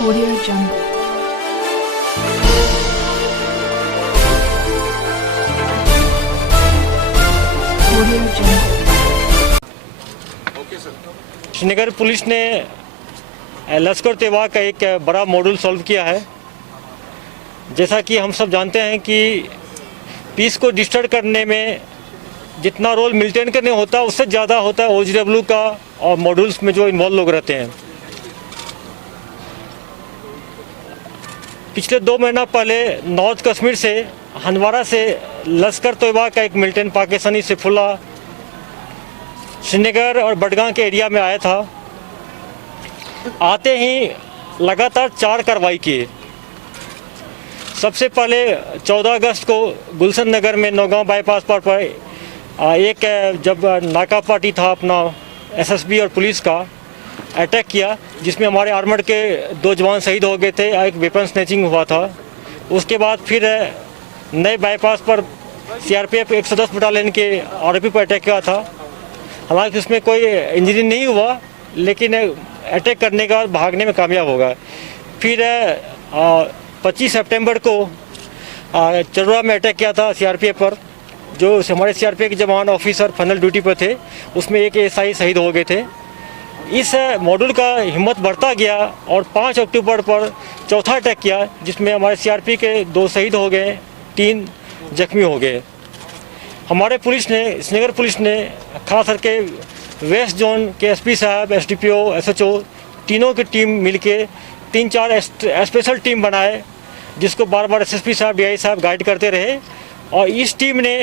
Audio Jungle. Audio Jungle. Srinagar police ने लश्कर तैयबा का एक बड़ा मॉड्यूल सॉल्व किया है। जैसा कि हम सब जानते हैं कि पीस को डिस्टर्ब करने में जितना रोल मेंटेन करने होता है उससे ज़्यादा होता है OGW का और मॉड्यूल्स में जो इन्वॉल्व लोग रहते हैं। पिछले 2 महीना पहले नॉर्थ कश्मीर से हंदवारा से लश्कर तैयबा का एक मिलिटेंट पाकिस्तानी सैफुल्लाह श्रीनगर और बडगाम के एरिया में आया था। आते ही लगातार 4 कार्रवाई किए। सबसे पहले 14 अगस्त को गुलशन नगर में नौगांव बाईपास पर एक जब नाका पार्टी था अपना SSB और पुलिस का अटैक किया, जिसमें हमारे आर्मर्ड के 2 जवान शहीद हो गए थे, एक वेपन स्नैचिंग हुआ था। उसके बाद फिर नए बाईपास पर CRPF 110 बटालियन के ROP पर अटैक किया था। हालांकि उसमें कोई इंजरी नहीं हुआ, लेकिन अटैक करने का भागने में कामयाब होगा। फिर 25 सितंबर को चरुआ में अटैक किया था CRPF पर, जो हमारे CRPF के जवान ऑफिसर फाइनल ड्यूटी पर थे, उसमें एक SI शहीद हो गए थे। इस मॉड्यूल का हिम्मत बढ़ता गया और 5 अक्टूबर पर चौथा अटैक किया, जिसमें हमारे CRP के 2 शहीद हो गए, 3 जख्मी हो गए। हमारे पुलिस ने, श्रीनगर पुलिस ने खास करके वेस्ट जोन के SP साहब, SDPO, SHO तीनों की टीम मिलके 3-4 स्पेशल टीम बनाए, जिसको बार SSP साहब, DI साहब गाइड करते रहे। और इस टीम ने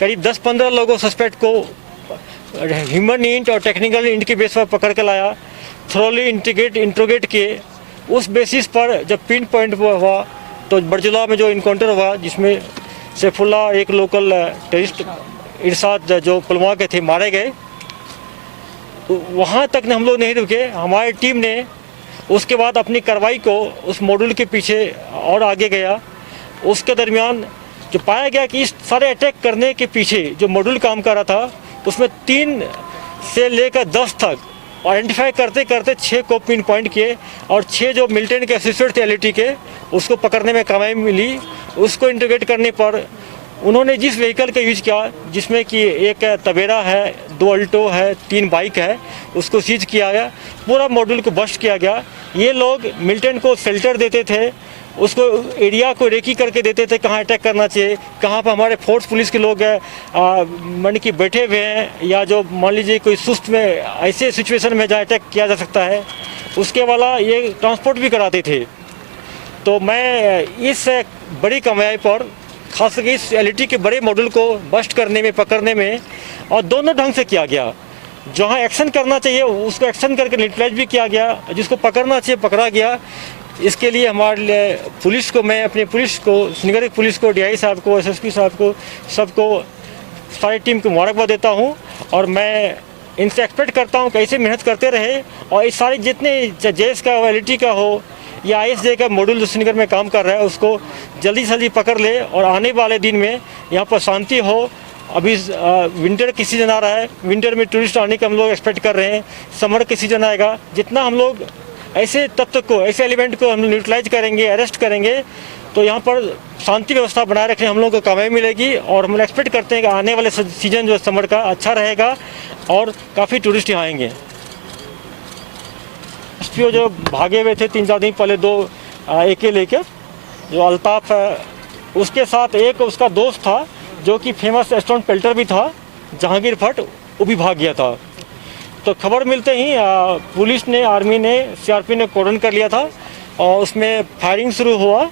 करीब 10-15 लोगों सस्पेक्ट को ह्यूमन इंट और टेक्निकल इंट के बेस पर पकड़ के लाया, थ्रोली इंट्रोगेट किए। उस बेसिस पर जब पिन पॉइंट हुआ तो बरजुला में जो इनकाउंटर हुआ, जिसमें सैफुल्लाह एक लोकल टेररिस्ट इरशाद जो पुलवामा के थे मारे गए, तो वहाँ तक हम लोग नहीं रुके। हमारी टीम ने उसके बाद अपनी कार्रवाई को उस मॉड्यूल के पीछे और आगे गया। उसके दरमियान जो पाया गया कि इस सारे अटैक करने के पीछे जो मॉड्यूल काम कर रहा था, उसमें 3 से लेकर 10 तक आइडेंटिफाई करते करते 6 को पिन पॉइंट किए और 6 जो मिलिटेंट के असिस्टेंट थे LET के, उसको पकड़ने में कामयाबी मिली। उसको इंटीग्रेट करने पर उन्होंने जिस व्हीकल का यूज किया, जिसमें कि एक तवेरा है, 2 अल्टो है, 3 बाइक है, उसको सीज किया गया। पूरा मॉड्यूल को बस्ट किया गया। ये लोग मिलिटेंट को शेल्टर देते थे, उसको एरिया को रेकी करके देते थे कहाँ अटैक करना चाहिए, कहाँ पर हमारे फोर्स पुलिस के लोग मान कि बैठे हुए हैं, या जो मान लीजिए कोई सुस्त में ऐसे सिचुएशन में जहाँ अटैक किया जा सकता है, उसके वाला ये ट्रांसपोर्ट भी कराते थे। तो मैं इस बड़ी कामयाबी पर, खास करके इस LET के बड़े मॉड्यूल को बस्ट करने में, पकड़ने में, और दोनों ढंग से किया गया। जहाँ एक्शन करना चाहिए उसको एक्शन करके न्यूट्रलाइज भी किया गया, जिसको पकड़ना चाहिए पकड़ा गया। इसके लिए हमारे पुलिस को, मैं अपनी पुलिस को, श्रीनगर की पुलिस को, DI साहब को, SSP साहब को, सबको, सारी टीम को मुबारकबाद देता हूँ। और मैं इनसे एक्सपेक्ट करता हूँ कि ऐसे मेहनत करते रहे और इस सारे जितने JS का हो, LET का हो या ISJ का मॉड्यूल जो श्रीनगर में काम कर रहा है, उसको जल्दी से जल्दी पकड़ ले और आने वाले दिन में यहाँ पर शांति हो। अभी विंटर की सीज़न आ रहा है, विंटर में टूरिस्ट आने का हम लोग एक्सपेक्ट कर रहे हैं। समर की सीज़न आएगा, जितना हम लोग ऐसे तत्व को, ऐसे एलिमेंट को हम न्यूट्रलाइज करेंगे, अरेस्ट करेंगे, तो यहाँ पर शांति व्यवस्था बनाए रखने हम लोग को कामयाबी मिलेगी। और हम एक्सपेक्ट करते हैं कि आने वाले सीजन जो समर का अच्छा रहेगा और काफ़ी टूरिस्ट यहाँ आएंगे। SPO जो भागे हुए थे 3-4 दिन पहले, 2 AK लेके, जो अल्ताफ है, उसके साथ एक उसका दोस्त था जो कि फेमस स्टोन पेल्टर भी था, जहांगीर भट्ट, वो भी भाग गया था। तो खबर मिलते ही पुलिस ने, आर्मी ने, CRP ने कॉर्डन कर लिया था और उसमें फायरिंग शुरू हुआ।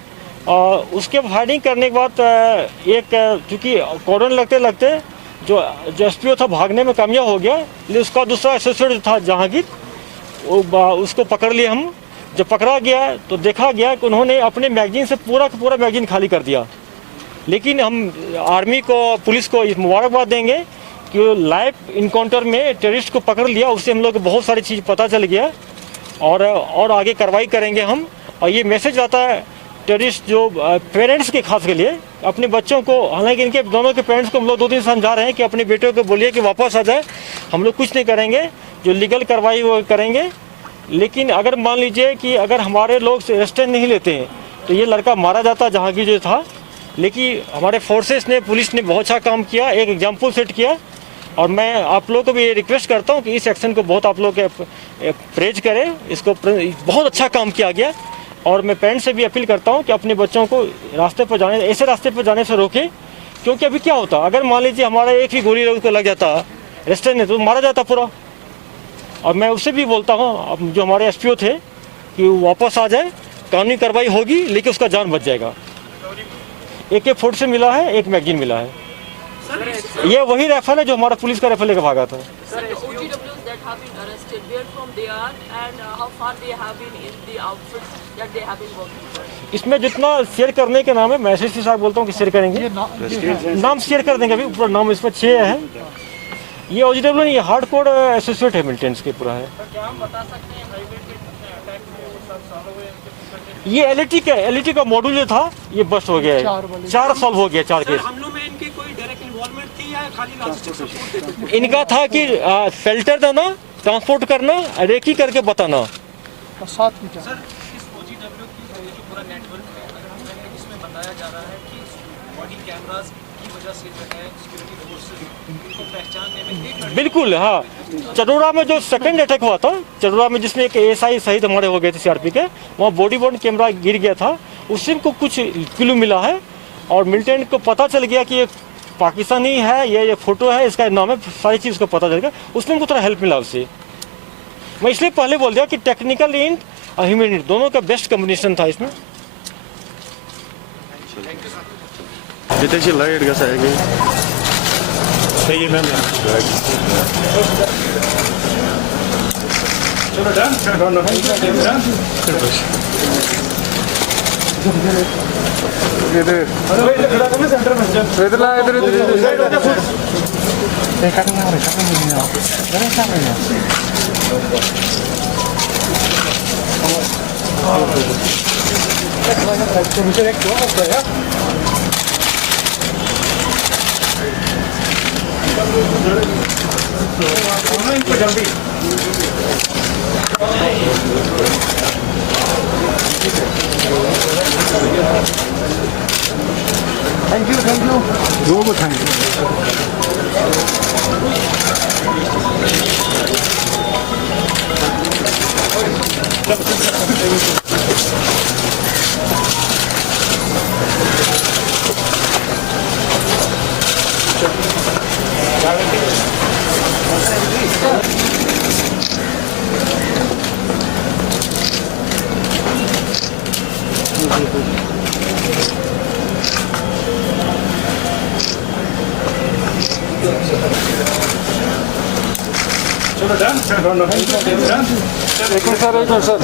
और उसके फायरिंग करने के बाद एक, चूँकि कॉर्डन लगते लगते जो SPO था भागने में कामयाब हो गया, लेकिन उसका दूसरा एसोसिएट था जहांगीर, उसको पकड़ लिया हम। जब पकड़ा गया तो देखा गया कि उन्होंने अपने मैगजीन से पूरा का पूरा मैगजीन खाली कर दिया। लेकिन हम आर्मी को, पुलिस को मुबारकबाद देंगे कि लाइव इनकाउंटर में टेररिस्ट को पकड़ लिया। उससे हम लोग को बहुत सारी चीज़ पता चल गया और आगे कार्रवाई करेंगे हम। और ये मैसेज आता है टेररिस्ट जो पेरेंट्स के खास के लिए, अपने बच्चों को, हालांकि इनके दोनों के पेरेंट्स को हम लोग 2 दिन समझा रहे हैं कि अपने बेटों को बोलिए कि वापस आ जाए, हम लोग कुछ नहीं करेंगे, जो लीगल कार्रवाई वो करेंगे। लेकिन अगर मान लीजिए कि अगर हमारे लोग रेस्टेंट नहीं लेते हैं तो ये लड़का मारा जाता जहांगीर जो था। लेकिन हमारे फोर्सेस ने, पुलिस ने बहुत अच्छा काम किया, एक एग्जाम्पल सेट किया। और मैं आप लोगों को भी ये रिक्वेस्ट करता हूँ कि इस एक्शन को बहुत आप लोग प्रेज करें, इसको बहुत अच्छा काम किया गया। और मैं पेरेंट्स से भी अपील करता हूँ कि अपने बच्चों को रास्ते पर जाने, ऐसे रास्ते पर जाने से रोकें। क्योंकि अभी क्या होता, अगर मान लीजिए हमारा एक भी गोली उसको लग जाता रेस्टेंट में तो मारा जाता पूरा। और मैं उससे भी बोलता हूँ जो हमारे एसपीओ थे कि वो वापस आ जाए, कानूनी कार्रवाई होगी लेकिन उसका जान बच जाएगा। AK-40 से मिला है, एक मैगजीन मिला है। ये वही राइफल है जो हमारा पुलिस का राइफल लेकर भागा था। इसमें जितना शेयर करने के नाम है, मैं एसएसपी साहब बोलता हूँ कि शेयर करेंगे, नाम शेयर कर देंगे। अभी पूरा नाम इसमें 6 है। ये OGW नहीं, ये हार्ड कोड एसोसिएट है, मिलिटेंट्स के पूरा है। ये LET का मॉड्यूल जो था ये बस्ट हो गया है। 4 सॉल्व हो गया, 4 केस। हमलों में इनकी कोई डायरेक्ट इन्वॉल्वमेंट थी या खाली लॉजिस्टिक सपोर्ट देते थे? इनका था कि शेल्टर देना, ट्रांसपोर्ट करना, रेकी करके बताना। सर, इस OGW की जो पूरा नेटवर्क है इसमें बताया जा रहा है कि बॉडी कैमरास की वजह से जो है सिक्योरिटी फोर्सेस को पहचानने में बिल्कुल, हाँ। चरोड़ा में जो सेकंड अटैक हुआ था, चरोड़ा में जिसमें एक ASI शहीद हमारे हो गए थे CRP के, वहाँ बॉडी बॉर्न कैमरा गिर गया था। उससे को कुछ क्लू मिला है और मिलिटेंट को पता चल गया कि ये पाकिस्तानी है, ये फोटो है, इसका नाम है, सारी चीज़ को पता चल गया। उसमें उनको थोड़ा हेल्प मिला उससे। मैं इसलिए पहले बोल दिया कि टेक्निकल एंड और ह्यूमन दोनों का बेस्ट कॉम्बिनेशन था इसमें। लाइट का सही मैम। थैंक यू दो थैंक यू। चलो डन। एक मिनट सर।